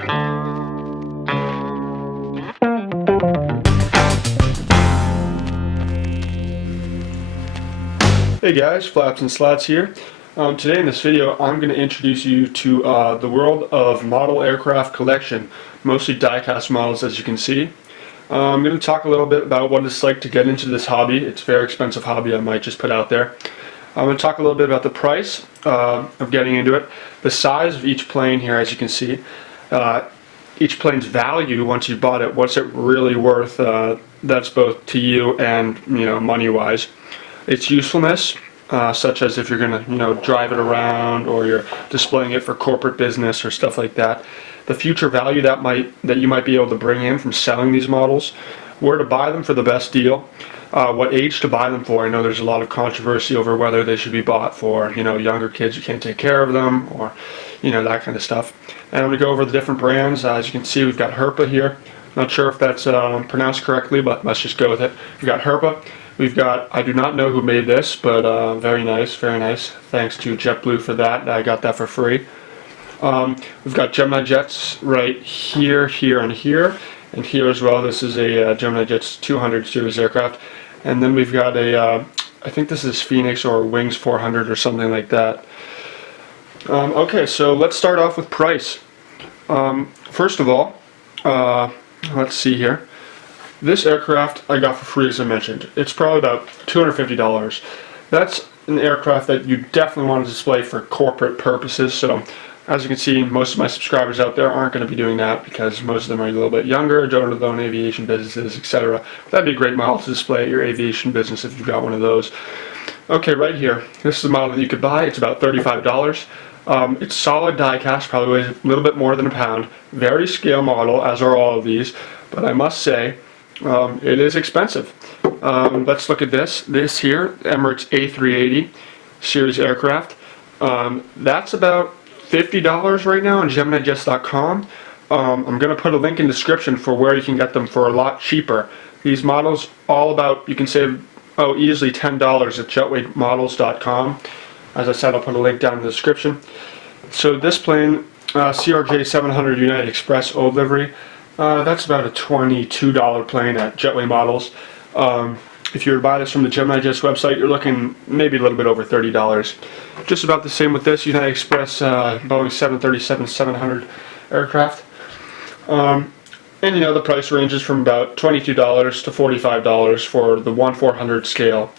Hey guys, Flaps and Slats here. Today in this video I'm going to introduce you to the world of model aircraft collection, mostly die-cast models as you can see. I'm going to talk a little bit about what it's like to get into this hobby. It's a very expensive hobby, I might just put out there. I'm going to talk a little bit about the price of getting into it, the size of each plane here as you can see, each plane's value once you bought it, what's it really worth, that's both to you and money-wise. Its usefulness, such as if you're going to drive it around or you're displaying it for corporate business or stuff like that. The future value that you might be able to bring in from selling these models. Where to buy them for the best deal. What age to buy them for. I know there's a lot of controversy over whether they should be bought for younger kids who can't take care of them or that kind of stuff. And I'm going to go over the different brands. As you can see, we've got Herpa here. Not sure if that's pronounced correctly, but let's just go with it. We've got Herpa. We've got, I do not know who made this, but very nice, very nice. Thanks to JetBlue for that. I got that for free. We've got Gemini Jets right here, here, and here as well. This is a Gemini Jets 200 series aircraft. And then we've got a, I think this is Phoenix or Wings 400 or something like that. Okay, so let's start off with price. First of all, let's see here. This aircraft I got for free, as I mentioned. It's probably about $250. That's an aircraft that you definitely want to display for corporate purposes. So, as you can see, most of my subscribers out there aren't going to be doing that because most of them are a little bit younger, don't own aviation businesses, etc. That'd be a great model to display at your aviation business if you've got one of those. Okay, right here. This is a model that you could buy. It's about $35. It's solid die-cast, probably weighs a little bit more than a pound. Very scale model, as are all of these. But I must say, it is expensive. Let's look at this. This here, Emirates A380 series aircraft. That's about $50 right now on GeminiJets.com. I'm going to put a link in the description for where you can get them for a lot cheaper. These models, all about, you can save easily $10 at JetWayModels.com. As I said, I'll put a link down in the description. So this plane, CRJ 700 United Express old livery. That's about a $22 plane at Jetway Models. If you were to buy this from the Gemini Jets website, you're looking maybe a little bit over $30. Just about the same with this United Express Boeing 737-700 aircraft. And the price ranges from about $22 to $45 for the 1/400 scale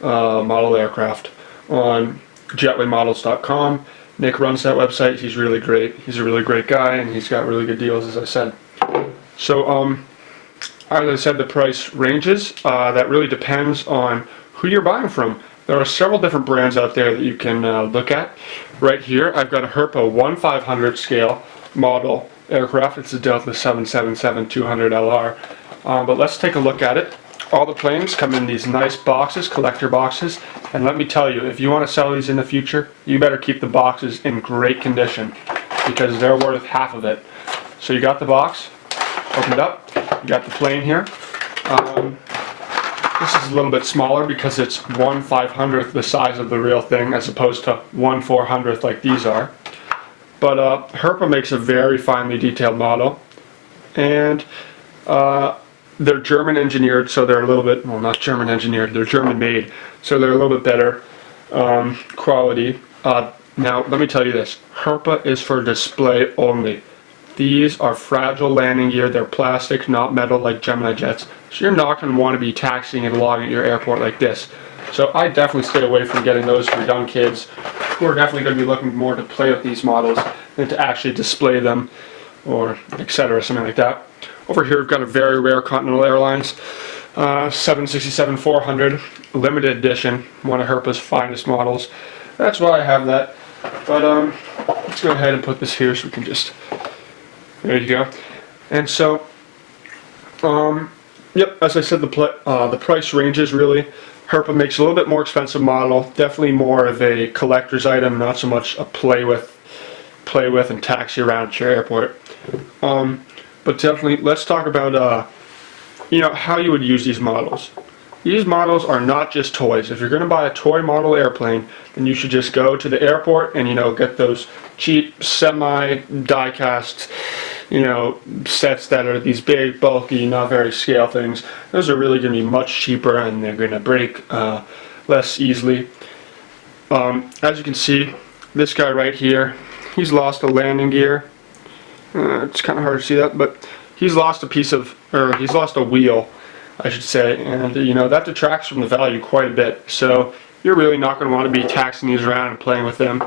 model aircraft on JetwayModels.com. Nick runs that website. He's really great. He's a really great guy, and he's got really good deals, as I said. So, as I said, the price ranges. That really depends on who you're buying from. There are several different brands out there that you can look at. Right here, I've got a Herpa 1/500 scale model aircraft. It's a Delta 777-200LR. But let's take a look at it. All the planes come in these nice boxes, collector boxes. And let me tell you, if you want to sell these in the future, you better keep the boxes in great condition because they're worth half of it. So you got the box opened up, you got the plane here. This is a little bit smaller because it's 1/500th the size of the real thing as opposed to 1/400th like these are. But Herpa makes a very finely detailed model, and they're German engineered, so they're a little bit, well, not German engineered, they're German made, so they're a little bit better quality. Now, let me tell you this, Herpa is for display only. These are fragile landing gear. They're plastic, not metal like Gemini Jets. So you're not going to want to be taxiing it along at your airport like this. So I definitely stay away from getting those for young kids who are definitely going to be looking more to play with these models than to actually display them or etc. something like that. Over here we've got a very rare Continental Airlines 767-400 limited edition, one of Herpa's finest models. That's why I have that. But let's go ahead and put this here so we can just... There you go. And so, yep, as I said, the price ranges really. Herpa makes a little bit more expensive model, definitely more of a collector's item, not so much a play with and taxi around at your airport. But definitely, let's talk about how you would use these models. These models are not just toys. If you're going to buy a toy model airplane, then you should just go to the airport and get those cheap semi die-cast sets that are these big, bulky, not very scale things. Those are really going to be much cheaper, and they're going to break less easily. As you can see, this guy right here, he's lost a landing gear. It's kind of hard to see that, but he's lost he's lost a wheel, I should say, and that detracts from the value quite a bit. So you're really not going to want to be taxing these around and playing with them.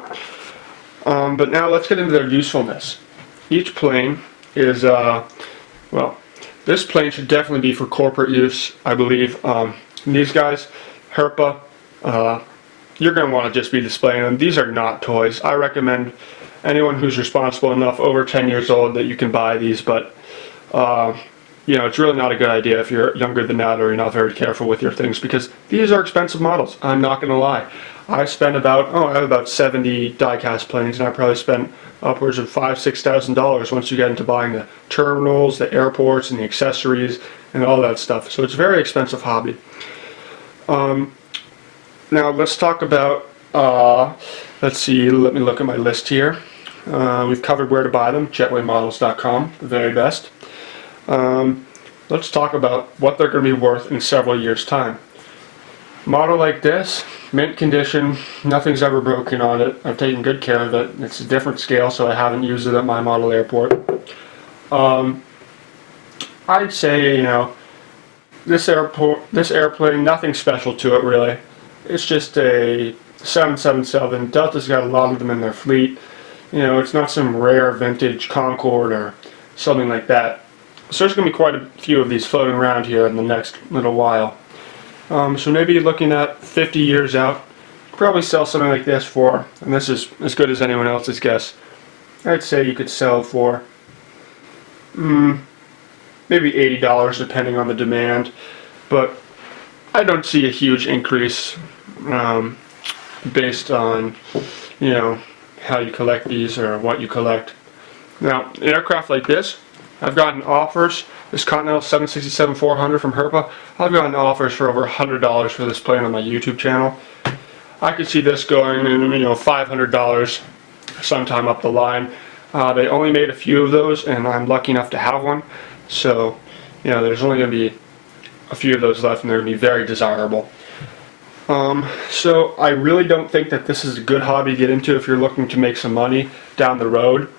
But now let's get into their usefulness. Each plane is, this plane should definitely be for corporate use, I believe. These guys, Herpa, you're going to want to just be displaying them. These are not toys. I recommend anyone who's responsible enough, over 10 years old, that you can buy these, but it's really not a good idea if you're younger than that or you're not very careful with your things, because these are expensive models. I'm not going to lie. I have about 70 die-cast planes, and I probably spent upwards of $5,000–6,000 once you get into buying the terminals, the airports, and the accessories, and all that stuff. So it's a very expensive hobby. Now let's talk about, let's see, let me look at my list here. We've covered where to buy them, jetwaymodels.com, the very best. Let's talk about what they're going to be worth in several years' time. Model like this, mint condition, nothing's ever broken on it. I've taken good care of it. It's a different scale, so I haven't used it at my model airport. I'd say, this airplane, nothing special to it really. It's just a 777. Delta's got a lot of them in their fleet. It's not some rare vintage Concorde or something like that. So there's going to be quite a few of these floating around here in the next little while. So maybe you're looking at 50 years out, probably sell something like this for, and this is as good as anyone else's guess, I'd say you could sell for maybe $80 depending on the demand, but I don't see a huge increase based on how you collect these or what you collect. Now, an aircraft like this, I've gotten offers. This Continental 767-400 from Herpa, I've gotten offers for over $100 for this plane on my YouTube channel. I could see this going in, $500 sometime up the line. They only made a few of those, and I'm lucky enough to have one. So, there's only going to be a few of those left, and they're going to be very desirable. So I really don't think that this is a good hobby to get into if you're looking to make some money down the road.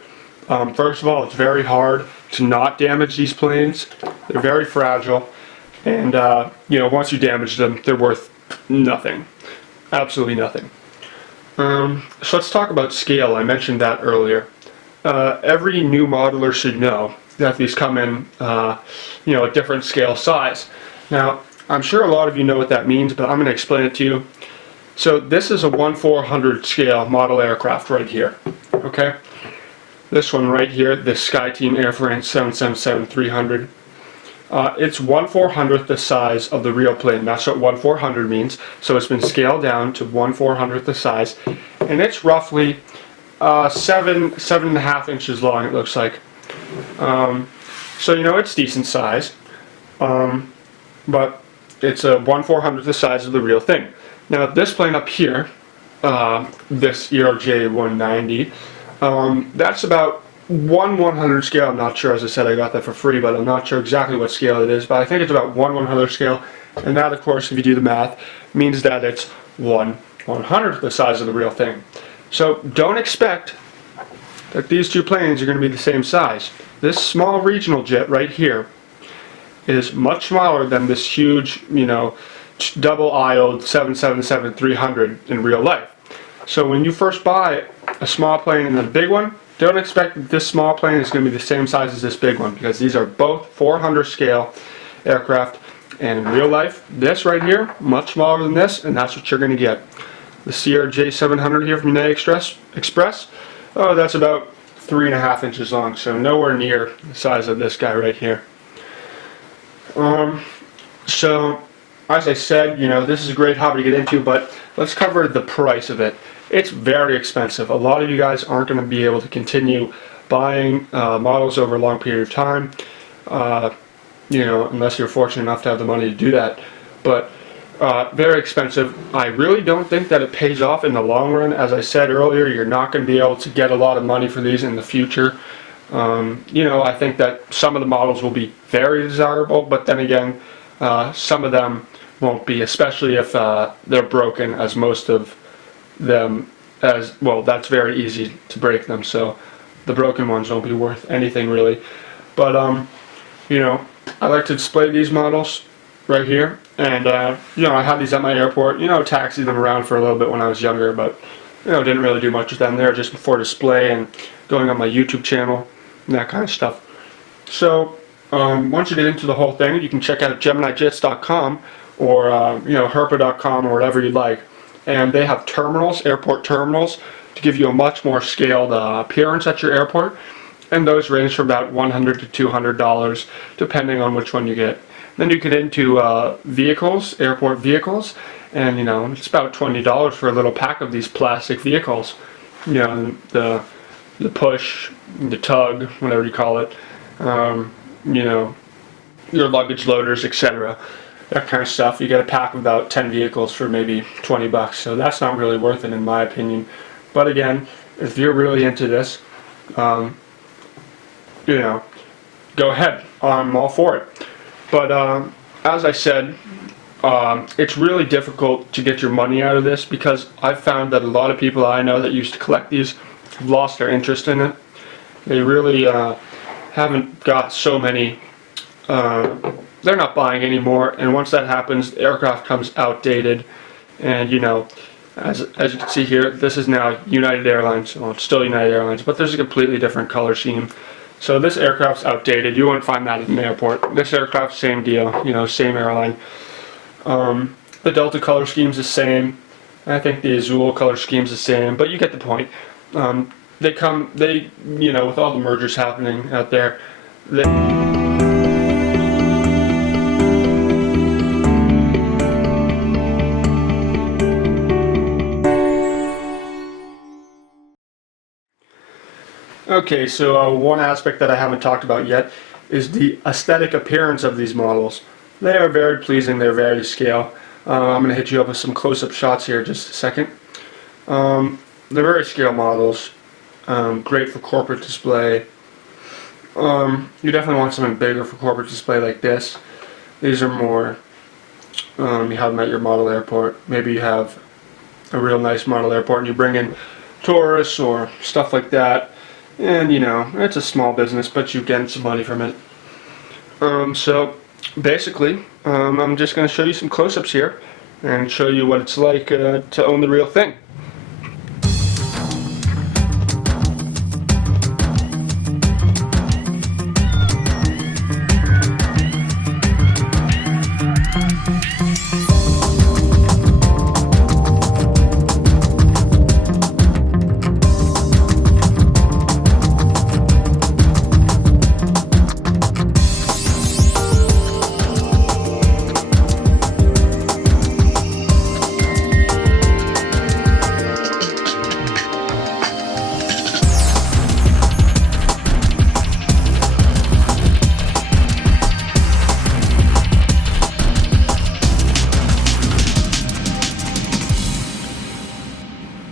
First of all, it's very hard to not damage these planes. They're very fragile, and once you damage them, they're worth nothing. Absolutely nothing. So let's talk about scale. I mentioned that earlier. Every new modeler should know that these come in a different scale size. Now, I'm sure a lot of you know what that means, but I'm going to explain it to you. So this is a 1/400 scale model aircraft right here. Okay? This one right here, this SkyTeam Airframe 777-300. It's 1/400th the size of the real plane. That's what 1/400 means. So it's been scaled down to 1/400th the size, and it's roughly 7.5 inches long. It looks like. So it's decent size, but it's a 1/400th the size of the real thing. Now this plane up here, this ERJ-190. That's about 1/100 scale. I'm not sure, as I said, I got that for free, but I'm not sure exactly what scale it is, but I think it's about 1/100 scale, and that, of course, if you do the math, means that it's 1/100th the size of the real thing. So don't expect that these two planes are going to be the same size. This small regional jet right here is much smaller than this huge, double-aisled 777-300 in real life. So when you first buy a small plane and then a big one, don't expect that this small plane is going to be the same size as this big one, because these are both 400 scale aircraft, and in real life, this right here, much smaller than this, and that's what you're going to get. The CRJ-700 here from United Express, that's about 3.5 inches long, so nowhere near the size of this guy right here. So, as I said, this is a great hobby to get into, but let's cover the price of it. It's very expensive. A lot of you guys aren't going to be able to continue buying models over a long period of time, unless you're fortunate enough to have the money to do that. But very expensive. I really don't think that it pays off in the long run. As I said earlier, you're not going to be able to get a lot of money for these in the future. I think that some of the models will be very desirable, but then again, some of them won't be, especially if they're broken, as most of them, as well, that's very easy to break them, so the broken ones won't be worth anything really. But I like to display these models right here, and I had these at my airport, taxied them around for a little bit when I was younger, but didn't really do much with them there, just for display and going on my YouTube channel and that kind of stuff. So once you get into the whole thing, you can check out GeminiJets.com or Herpa.com or whatever you'd like, and they have terminals, airport terminals, to give you a much more scaled appearance at your airport, and those range from about $100 to $200 depending on which one you get. Then you get into vehicles, airport vehicles, and it's about $20 for a little pack of these plastic vehicles. The push, the tug, whatever you call it. Your luggage loaders, etc. That kind of stuff. You get a pack of about 10 vehicles for maybe $20, so that's not really worth it in my opinion. But again, if you're really into this, go ahead. I'm all for it. But as I said, it's really difficult to get your money out of this, because I've found that a lot of people I know that used to collect these have lost their interest in it. They really haven't got so many, they're not buying anymore, and once that happens, the aircraft comes outdated, and as you can see here, this is now United Airlines. Well, it's still United Airlines, but there's a completely different color scheme. So this aircraft's outdated. You won't find that at an airport. This aircraft, same deal, same airline. The Delta color scheme's the same. I think the Azul color scheme's the same, but you get the point. With all the mergers happening out there, Okay, so one aspect that I haven't talked about yet is the aesthetic appearance of these models. They are very pleasing, they're very to scale. I'm going to hit you up with some close-up shots here in just a second. They're very scale models, great for corporate display. You definitely want something bigger for corporate display like this. These are more, you have them at your model airport. Maybe you have a real nice model airport and you bring in tourists or stuff like that. And it's a small business, but you get some money from it. So basically, I'm just going to show you some close-ups here and show you what it's like to own the real thing.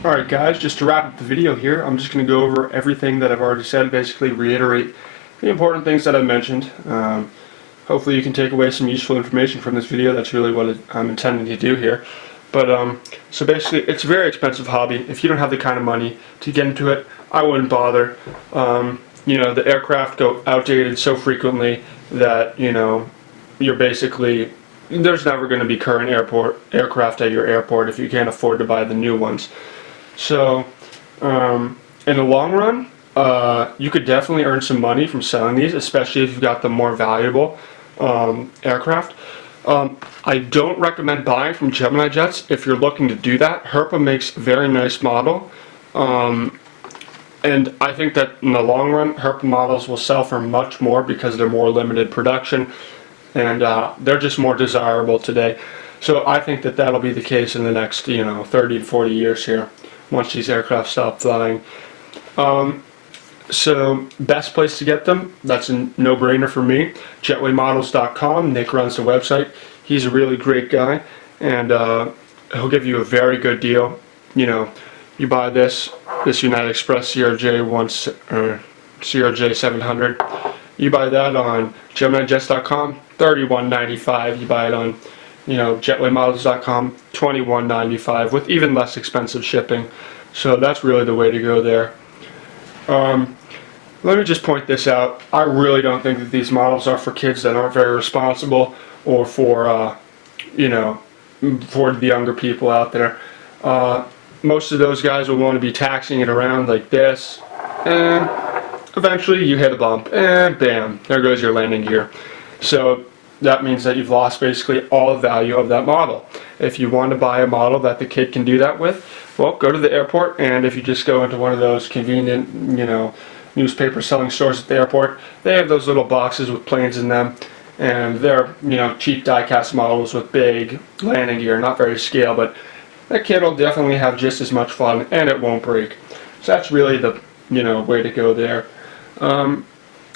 Alright guys, just to wrap up the video here, I'm just going to go over everything that I've already said, basically reiterate the important things that I mentioned. Hopefully you can take away some useful information from this video. That's really what I'm intending to do here. But so basically, it's a very expensive hobby. If you don't have the kind of money to get into it, I wouldn't bother. The aircraft go outdated so frequently that you're basically, there's never going to be current aircraft at your airport if you can't afford to buy the new ones. So in the long run, you could definitely earn some money from selling these, especially if you've got the more valuable aircraft. I don't recommend buying from Gemini Jets if you're looking to do that. Herpa makes a very nice model, and I think that in the long run, Herpa models will sell for much more because they're more limited production, and they're just more desirable today. So I think that that'll be the case in the next 30 to 40 years here, once these aircraft stop flying. So best place to get them, that's a no-brainer for me, jetwaymodels.com. Nick runs the website. He's a really great guy, and he'll give you a very good deal. You buy this United Express CRJ CRJ700. You buy that on GeminiJets.com, $31.95. You buy it on, JetwayModels.com, $21.95, with even less expensive shipping. So that's really the way to go there. Let me just point this out. I really don't think that these models are for kids that aren't very responsible, or for, for the younger people out there. Most of those guys will want to be taxiing it around like this, and eventually you hit a bump, and bam, there goes your landing gear. So that means that you've lost basically all the value of that model. If you want to buy a model that the kid can do that with, well, go to the airport, and if you just go into one of those convenient, newspaper selling stores at the airport, they have those little boxes with planes in them, and they're, cheap die-cast models with big landing gear, not very scale, but that kid will definitely have just as much fun, and it won't break. So that's really the, way to go there.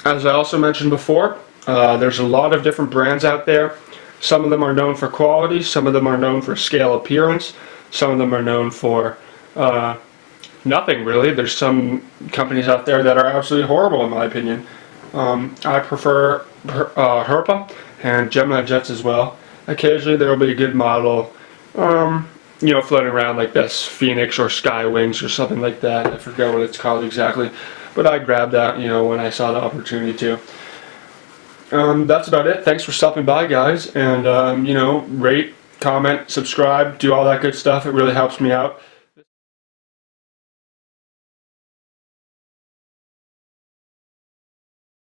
As I also mentioned before, there's a lot of different brands out there. Some of them are known for quality, some of them are known for scale appearance, some of them are known for nothing really. There's some companies out there that are absolutely horrible in my opinion. I prefer Herpa and Gemini Jets as well. Occasionally there will be a good model, floating around like this, Phoenix or Sky Wings or something like that. I forget what it's called exactly, but I grabbed that, when I saw the opportunity to. That's about it. Thanks for stopping by, guys, and rate, comment, subscribe, do all that good stuff. It really helps me out.